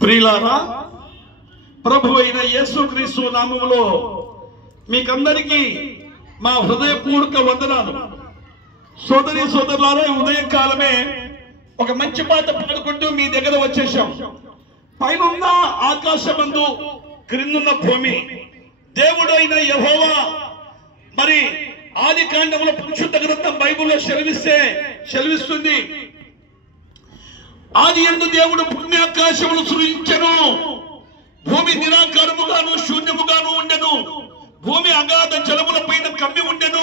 ప్రియులారా, ప్రభు అయిన యేసుక్రీస్తు నామములో మీకందరికీ మా హృదయపూర్వక వందనాలు. సోదరి సోదరులారా, ఉదయకాలమే ఒక మంచి పాట పాడుకుంటూ మీ దగ్గర వచ్చేసాం. పైనున్న ఆకాశమందు క్రిందున్న భూమి దేవుడైన యెహోవా మరి ఆది కాండములో పరిశుద్ధ గ్రంథం బైబిల్లో సెలవిస్తుంది. ఆది యందు దేవుడు భూమి ఆకాశములు సృజించెను. భూమి నిరాకారముగాను శూన్యముగాను ఉండెను. భూమి అగాధ జలముల పైన కమ్మి ఉండెను.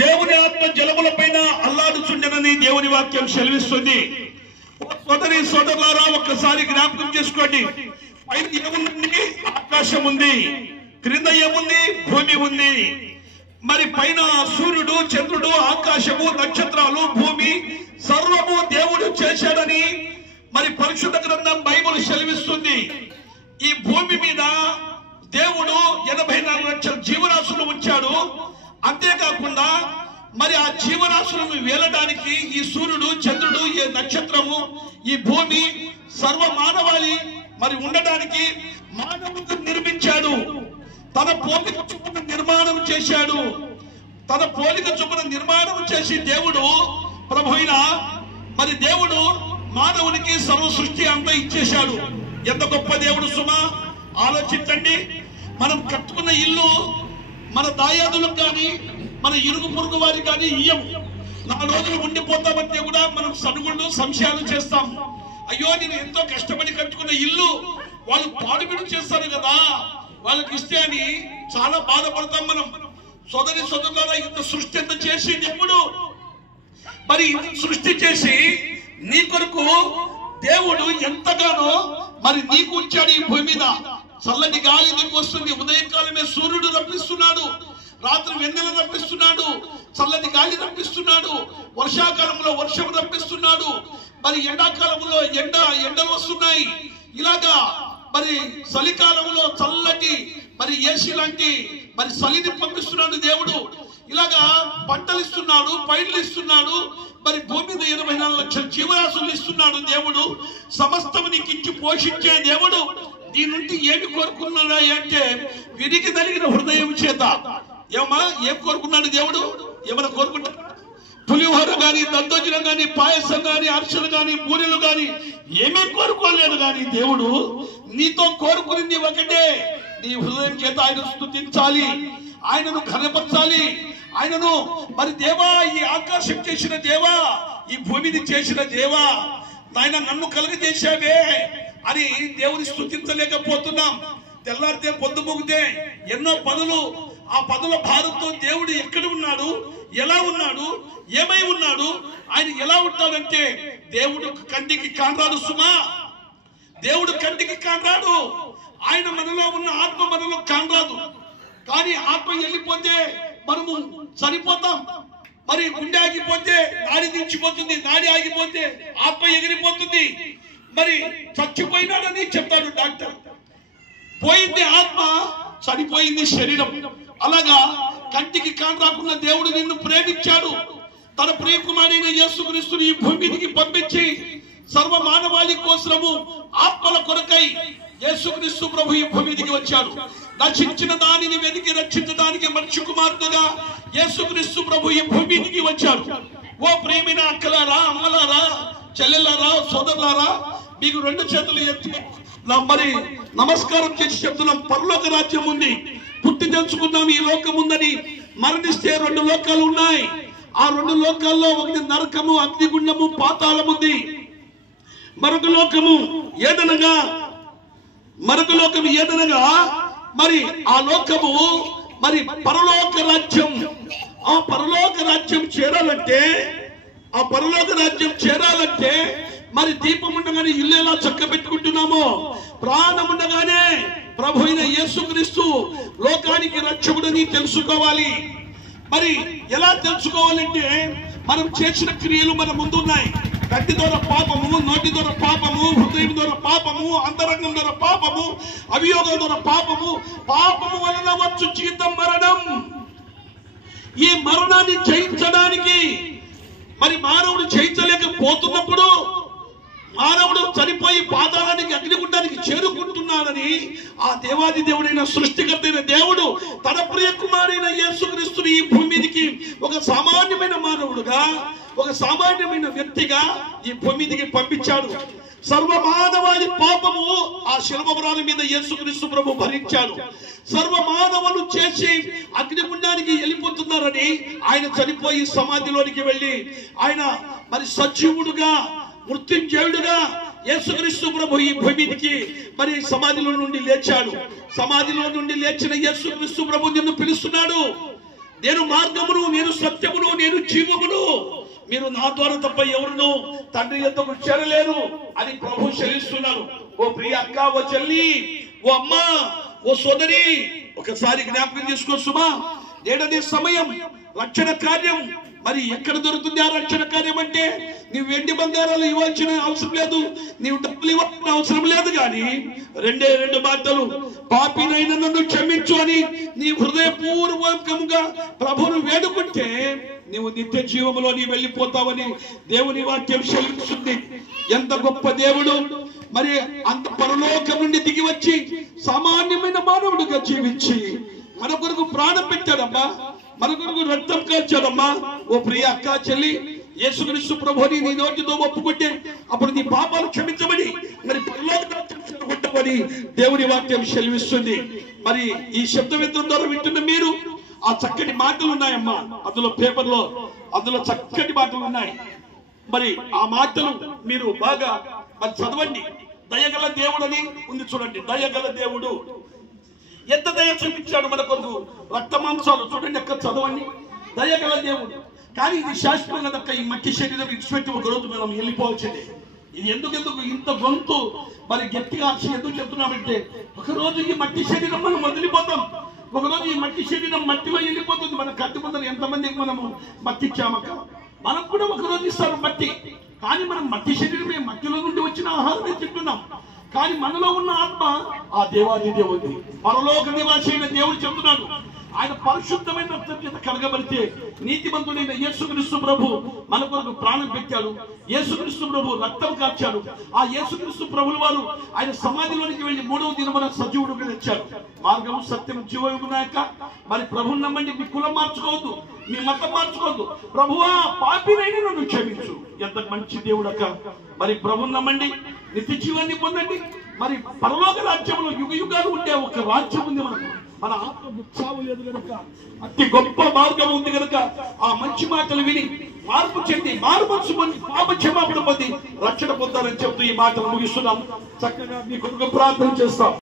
దేవుని ఆత్మ జలముల పైన అల్లాడుచుండెనని దేవుని వాక్యం సెలవిస్తుంది. సోదరి సోదరులారా, ఒక్కసారి జ్ఞాపకం చేసుకోండి. పైన ఏముంది? ఆకాశం ఉంది. క్రింద ఏముంది? భూమి ఉంది. మరి పైన సూర్యుడు, చంద్రుడు, ఆకాశము, నక్షత్రాలు, భూమి సర్వము దేవుడు చేశాడని మరి పరిశుద్ధ గ్రంథం బైబిల్ సెలవిస్తుంది. ఈ భూమి మీద దేవుడు 84 లక్షల జీవరాశులు ఉంచాడు. అంతేకాకుండా మరి ఆ జీవరాశులను వేలడానికి ఈ సూర్యుడు, చంద్రుడు, ఈ నక్షత్రము, ఈ భూమి సర్వ మానవాళి మరి ఉండడానికి మానవుడు నిర్మించాడు. తన పోలిక చొప్పున నిర్మాణం చేశాడు. తన పోలిక చొప్పున నిర్మాణం చేసి దేవుడు ప్రభు అయిన మరి దేవుడు మానవునికి సర్వ సృష్టి అంతా ఇచ్చేశాడు. ఎంత గొప్ప దేవుడు సుమా! ఆలోచించండి. మనం కట్టుకున్న ఇల్లు మన దాయాదులకు కానీ మన ఇరుగు పొరుగు వారికి కానీ ఇయ్యం. 4 రోజులు ఉండిపోతామంటే కూడా మనం సడుగుళ్ళు సంశయాలు చేస్తాం. అయ్యో, నేను ఎంతో కష్టపడి కట్టుకున్న ఇల్లు వాళ్ళు పాడుబిడు చేస్తారు కదా, వాళ్ళకి ఇస్తే అని చాలా బాధపడతాం మనం. సోదరి సోదరులారా, ఇంత సృష్టి ఎంత చేసి దేవుడు మరి సృష్టి చేసి నీ కొరకు దేవుడు ఎంతగానో మరి నీకు ఉంచాడు. ఈ భూమి మీద చల్లని గాలి నీకు వస్తుంది. ఉదయకాలమే సూర్యుడు రప్పిస్తున్నాడు, రాత్రి వెన్నెల రప్పిస్తున్నాడు, చల్లని గాలి రప్పిస్తున్నాడు, వర్షాకాలంలో వర్షం రప్పిస్తున్నాడు, మరి ఎండాకాలంలో ఎండలు వస్తున్నాయి. ఇలాగా మరి చలికాలంలో చల్లటి మరి ఏసీ లాంటి మరి చలిని పంపిస్తున్నాడు దేవుడు. ఇలాగా పంటలు ఇస్తున్నాడు, పైర్లు ఇస్తున్నాడు. మరి భూమి మీద 84 లక్షల జీవరాశులు ఇస్తున్నాడు దేవుడు. సమస్తం నీకు ఇచ్చి పోషించే దేవుడు. దీని నుండి ఏమి కోరుకున్నాడా అంటే విరిగి నలిగిన హృదయం చేత. ఏం కోరుకున్నాడు దేవుడు? ఏమైనా కోరుకుంటా? పులిహోర గాని, దద్దోజనం గాని, పాయసం గాని, అర్చలు గాని, బూరెలు గాని ఏమీ కోరుకోలేదు. కానీ దేవుడు నీతో కోరుకునింది ఒకటే, నీ హృదయం చేత ఆయన స్తుతించాలి, ఆయనను ఘనపరచాలి. ఆయనను మరి దేవా, ఈ ఆకాశం చేసిన దేవా, ఈ భూమిని చేసిన దేవా, ఆయన నన్ను కలుగజేశావే అని దేవుని స్తుతించలేకపోతున్నాం. తెల్లారితే పొద్దు పొగితే ఎన్నో పనులు, ఆ పనుల భారంతో దేవుడు ఎక్కడ ఉన్నాడు, ఎలా ఉన్నాడు, ఏమై ఉన్నాడు, ఆయన ఎలా ఉంటాడంటే దేవుడు కంటికి కానరాడు సుమా. దేవుడు కంటికి కానరాడు. ఆయన మనలో ఉన్న ఆత్మ మనలో కానరాదు. కానీ ఆత్మ వెళ్ళిపోతే మనము చనిపోతాం. మరి గుండె ఆగిపోతే నాడి దించిపోతుంది, నాడి ఆగిపోతే ఆత్మ ఎగిరిపోతుంది. మరి చచ్చిపోయినాడని చెప్తాడు డాక్టర్. పోయింది ఆత్మ, చనిపోయింది శరీరం. అలాగా కంటికి కానరాకున్న దేవుడు నిన్ను ప్రేమించాడు. తన ప్రియకుమారైన యేసుక్రీస్తుని ఈ భూమికి పంపించి సర్వ మానవాళి కోసము ఆత్మల కొరకై యేసుక్రీస్తు ప్రభు ఈ భూమికి వచ్చాడు. నశించిన దానిని వెతికి రక్షించడానికి మనిషి కుమారుడుగా యేసుక్రీస్తు ప్రభు ఈ భూమికి వచ్చాడు. ఓ ప్రేమిన అక్కలారా, అమ్మలారా, చెల్లెలారా, సోదరులారా, మీకు 2 చేతులు ఎత్తి మరి నమస్కారం చేసి చెప్తున్నాం. పరలోక రాజ్యం ఉంది, పుట్టి తెలుసుకున్నాం. ఈ లోకం ఉందని మరణిస్తే 2 లోకాలు ఉన్నాయి. ఆ 2 లోకాల్లో ఒకటి నరకము, అగ్నిగుండము, పాతాళం ఉంది. మరొక లోకము ఏదనగా మరి ఆ లోకము మరి పరలోక రాజ్యం. ఆ పరలోక రాజ్యం చేరాలంటే మరి దీపం ఉండగానే ఇల్లు ఎలా చక్క పెట్టుకుంటున్నామో, ప్రాణం ఉండగానే ప్రభు అయిన యేసుక్రీస్తు లోకానికి రక్షకుడని తెలుసుకోవాలి. మరి ఎలా తెలుసుకోవాలంటే మనం చేసిన క్రియలు మన ముందున్నాయి. కంటి ద్వారా పాపము, నోటి ద్వారా పాపము, హృదయం ద్వారా పాపము, అంతరంగం ద్వారా పాపము, అవియోగం ద్వారా పాపము వలన వచ్చు జీతం మరణం. ఈ మరణాన్ని జయించడానికి మరి మానవుడు జయించలేకపోతున్నప్పుడు, మానవుడు చనిపోయి పాతాళానికి అగ్నిగుండ పరలోకానికి చేరుకుంటున్నాడని ఆ దేవాది దేవుడైన సృష్టికర్త అయిన దేవుడు తన ప్రియ కుమారుడైన యేసుక్రీస్తుని ఈ భూమి మీదకి ఒక సామాన్యమైన మానవుడుగా, ఒక సామాన్యమైన వ్యక్తిగా ఈ భూమి మీదకి పంపించాడు. సర్వమానవాళి పాపము ఆ శిలువ మీద యేసుక్రీస్తు ప్రభు భరించాడు. సర్వమానవులు చేసి అగ్నిగుండానికి వెళ్ళిపోతున్నారని ఆయన చనిపోయి సమాధిలోనికి వెళ్ళి ఆయన మరి సజీవుడుగా, మృత్యుంజయుడుగా యేసుక్రీస్తు ప్రభు ఈ భూమి మీదకి మరి సమాధిలో నుండి లేచాడు. సమాధిలో నుండి లేచిన యేసుక్రీస్తు ప్రభు నిన్ను పిలుస్తున్నాడు. నేను మార్గమును, నేను సత్యమును, నేను జీవమును, మీరు నా ద్వారా తప్ప ఎవరును తండ్రి యొద్దకు చేరలేరు అని ప్రభు చెల్లిస్తున్నారు. ఓ ప్రియ అక్క, ఓ చెల్లి, ఓ అమ్మ, ఓ సోదరి, ఒకసారి జ్ఞాపకం చేసుకో సుమా. నేడనే సమయం రక్షణ కార్యం మరి ఎక్కడ దొరుకుతుంది? ఆ రక్షణ కార్యం అంటే నీవు వెండి బంగారాలు ఇవ్వాల్సిన అవసరం లేదు, నీవు డబ్బులు ఇవ్వాల్సిన అవసరం లేదు. కానీ రెండు మాటలు, పాపినైనా నన్ను క్షమించు అని నీ హృదయపూర్వకంగా ప్రభువును వేడుకుంటే నీవు నిత్య జీవములో నీ వెళ్ళిపోతావని దేవుని వాక్యం సెలవిస్తుంది. ఎంత గొప్ప దేవుడు! మరి అంత పరలోకం నుండి దిగి వచ్చి సామాన్యమైన మానవుడిగా జీవించి మన కొరకు ప్రాణం పెట్టాడమ్మా, మన కొరకు రక్తం కాల్చాడమ్మా. ఓ ప్రియ అక్క, చెల్లి, యేసుక్రీస్తు ప్రభుని నీ నోటితో ఒప్పుకుంటే అప్పుడు నీ పాపాలు క్షమించబడి మరి పరలోకమని దేవుని వాక్యం సెలవిస్తుంది. మరి ఈ శబ్దవేత్రం ద్వారా వింటున్న మీరు ఆ చక్కటి మాటలు ఉన్నాయమ్మా, అందులో పేపర్లో అందులో చక్కటి మాటలు ఉన్నాయి. మరి ఆ మాటలు మీరు బాగా మరి చదవండి. దయగల దేవుడు అని ఉంది చూడండి. దయగల దేవుడు ఎంత దయ చూపించాడు మన కొరకు, రక్త మాంసాలు చూడండి, ఎక్కడ చదవండి. దయగల దేవుడు. కానీ ఇది శాశ్వతం కదక్క. ఈ మట్టి శరీరం ఇచ్చిపెట్టి ఒక రోజు మనం వెళ్ళిపోవచ్చింది. ఇది ఎందుకు ఇంత గొంతు మరి గట్టిగా ఎందుకు చెప్తున్నామంటే, ఒకరోజు ఈ మట్టి శరీరం మనం వదిలిపోతాం. ఒకరోజు ఈ మట్టి శరీరం మట్టిలో వెళ్ళిపోతుంది. మన కట్టి ముందర ఎంతమందికి మనము మట్టి ఇచ్చామక్క, మనకు కూడా ఒకరోజు ఇస్తారు మట్టి. కానీ మనం మట్టి శరీరమే, మట్టిలో నుండి వచ్చిన ఆహారమే తింటున్నాం. కానీ మనలో ఉన్న ఆత్మ ఆ దేవాది దేవుడి, పరలోక నివాసి అయిన దేవుడు చెబుతున్నాడు. ఆయన పరిశుద్ధమైన రక్తం చేత కడగబడితే నీతిమంతుడైన యేసుక్రీస్తు ప్రభు మన కొరకు ప్రాణం పెట్టాడు. యేసుక్రీస్తు ప్రభు రక్తం కార్చాడు. ఆ యేసుక్రీస్తు ప్రభుల వారు ఆయన సమాధిలోనికి వెళ్లి 3వ దినమున సజీవుడుగా తెచ్చారు. మార్గము, సత్యం, జీవమునాయక. మరి ప్రభుని నమ్మండి. మీ కులం మార్చుకోవద్దు, మీ మతం మార్చుకోవద్దు. ప్రభువా, పాపినైనా నన్ను క్షమించు. ఎంత మంచి దేవుడక్క. మరి ప్రభుని నమ్మండి, నిత్య జీవాన్ని పొందండి. మరి పరలోక రాజ్యంలో యుగ యుగాలు ఉండే ఒక రాజ్యం ఉంది మనకు. మన ఆత్మ చావు లేదు కనుక, అతి గొప్ప మార్గం ఉంది కనుక ఆ మంచి మాటలు విని మార్పు చెంది, మారుమనసు పొంది, పాప క్షమాపణ పొంది రక్షణ పొందాలని చెప్తూ ఈ మాటలు ముగిస్తున్నాం. చక్కగా మీ కొరకు ప్రార్థన చేస్తాం.